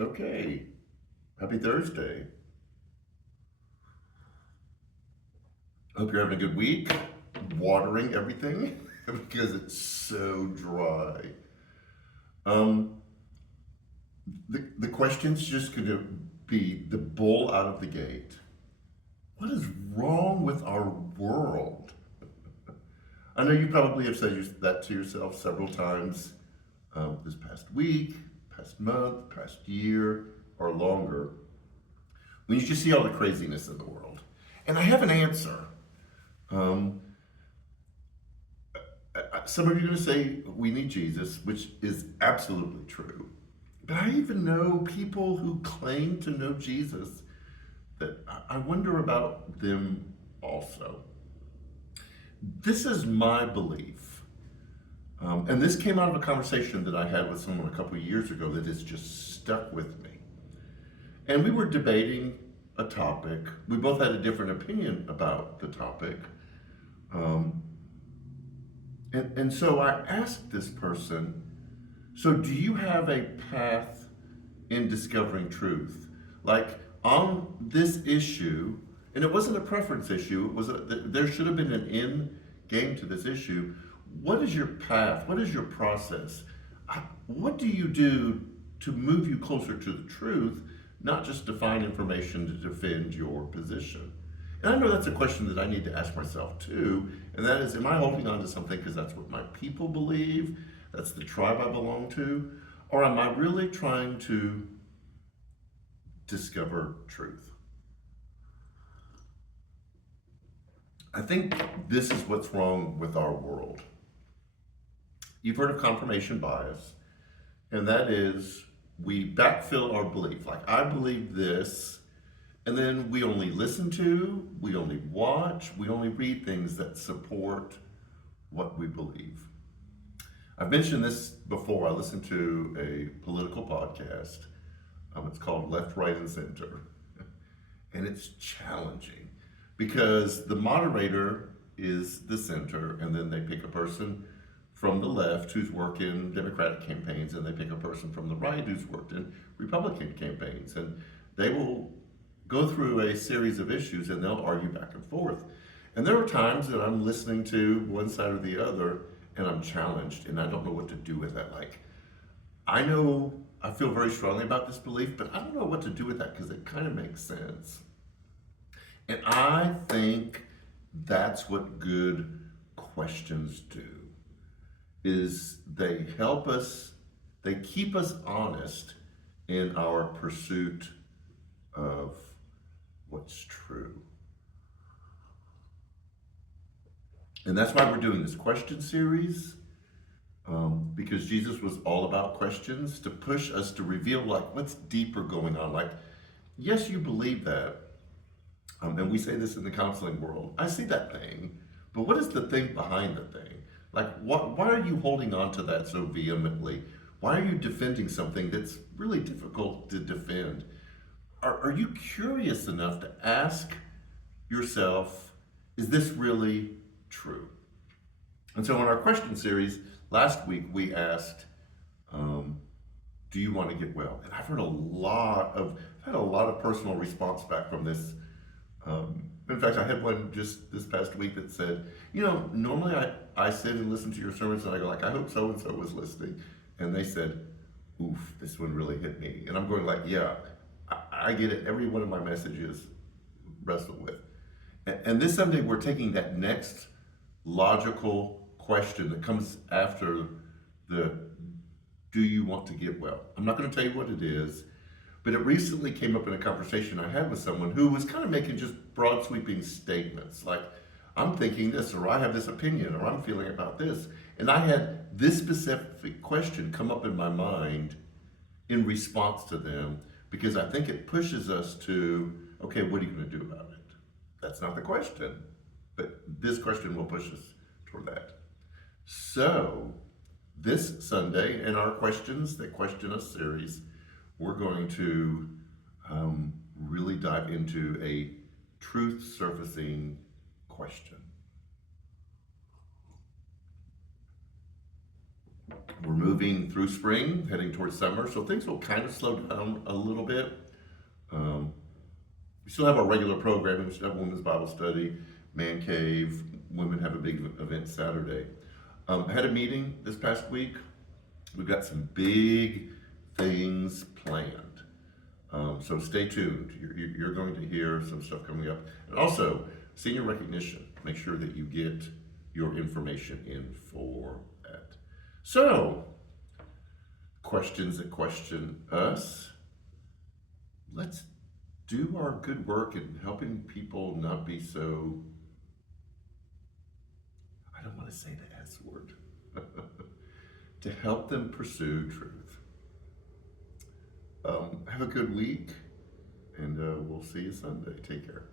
Okay, happy Thursday. Hope you're having a good week. Watering everything because it's so dry. Um, the question's just going to be the bull out of the gate. What is wrong with our world? I know you probably have said that to yourself several times this past week, past month, past year, or longer. When you just see all the craziness in the world. And I have an answer. Um, some of you are going to say we need Jesus, which is absolutely true. But I even know people who claim to know Jesus that I wonder about them also. This is my belief. And this came out of a conversation that I had with someone a couple of years ago that has just stuck with me. And we were debating a topic. We both had a different opinion about the topic. Um, and so I asked this person, so do you have a path in discovering truth? Like on this issue, and it wasn't a preference issue, there should have been an end game to this issue. What is your path? What is your process? What do you do to move you closer to the truth, not just to find information to defend your position? And I know that's a question that I need to ask myself too, and that is, am I holding on to something because that's what my people believe, that's the tribe I belong to, or am I really trying to discover truth? I think this is what's wrong with our world. You've heard of confirmation bias, and that is we backfill our belief. Like, I believe this, and then we only listen to, we only watch, we only read things that support what we believe. I've mentioned this before. I listened to a political podcast. It's called Left, Right, and Center. And it's challenging because the moderator is the center, and then they pick a person from the left who's worked in Democratic campaigns, and they pick a person from the right who's worked in Republican campaigns. And they will go through a series of issues and they'll argue back and forth. And there are times that I'm listening to one side or the other and I'm challenged and I don't know what to do with that. Like, I know I feel very strongly about this belief, but I don't know what to do with that because it kind of makes sense. And I think that's what good questions do, is they help us, they keep us honest in our pursuit of what's true. And that's why we're doing this question series, because Jesus was all about questions to push us to reveal like what's deeper going on. Like, yes, you believe that, and we say this in the counseling world. I see that thing, but what is the thing behind the thing? Like, why are you holding on to that so vehemently? Why are you defending something that's really difficult to defend? Are you curious enough to ask yourself, is this really true? And so in our question series, last week we asked, do you want to get well? And I've had a lot of personal response back from this. In fact, I had one just this past week that said, normally I sit and listen to your sermons and I go like, I hope so-and-so was listening. And they said, oof, this one really hit me. And I'm going like, yeah, I get it. Every one of my messages wrestle with. And this Sunday, we're taking that next logical question that comes after the do you want to get well? I'm not going to tell you what it is, but it recently came up in a conversation I had with someone who was kind of making just broad sweeping statements like, I'm thinking this, or I have this opinion, or I'm feeling about this. And I had this specific question come up in my mind in response to them, because I think it pushes us to, okay, what are you going to do about it? That's not the question, but this question will push us toward that. So this Sunday, in our Questions That Question Us series, we're going to really dive into a truth surfacing question. We're moving through spring, heading towards summer, so things will kind of slow down a little bit. Um, we still have our regular programming. We still have women's Bible study, man cave. Women have a big event Saturday. I had a meeting this past week. We've got some big things planned. So stay tuned. You're going to hear some stuff coming up. And also, senior recognition. Make sure that you get your information in for that. So, questions that question us. Let's do our good work in helping people not be so, I don't want to say the S word, to help them pursue truth. Have a good week, and we'll see you Sunday. Take care.